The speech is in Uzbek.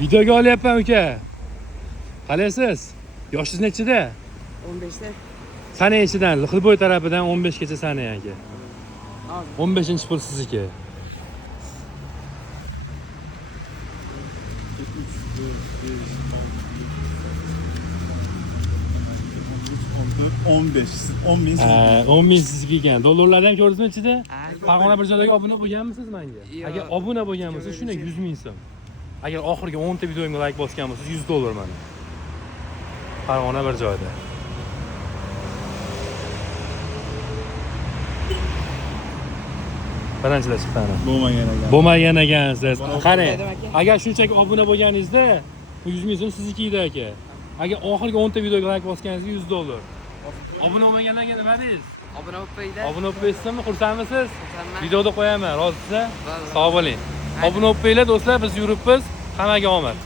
Videoga olyapman uka. Qalaysiz? Yoshingiz nechida? 15'te. Sana ichidan, Xilboy tarafidan 15 gacha sana aka. Al. 15-pul sizniki. 15. 10 bin. 10 bin sizniki ekan. Dollarlardan ko'rdingizmi ichida? Farg'ona bir joyga obuna bo'lganmisiz menga? Yo'q. Agar obuna bo'lgan bo'lsa, shuna 100 ming so'm. Agar oxirgi 10 ta videomga like bosgan bo'lsangiz 100 dollar mana. Farg'ona bir joyda. Birinchilar chiqqan. Bo'lmagan ekan. Bo'lmagan ekansiz. Qarang, Dedim aka. agar shunchaki obuna bo'lganingizda, bu 100 ming so'm sizniki edi aka. Agar oxirgi 10 ta videoga like bosganingizga 100 dollar. Obuna bo'lmaganlarga nima deysiz? Obuna bo'lib qo'yinglar. Obuna bo'lib qo'ysizmi? Xursandmisiz? Xursandman. Videoda qo'yaman, rozisiz? Bo'ldi. Sog' bo'ling. Obuna bo'lib qo'yinglar do'stlar, biz yuribmiz. Hammaga omad.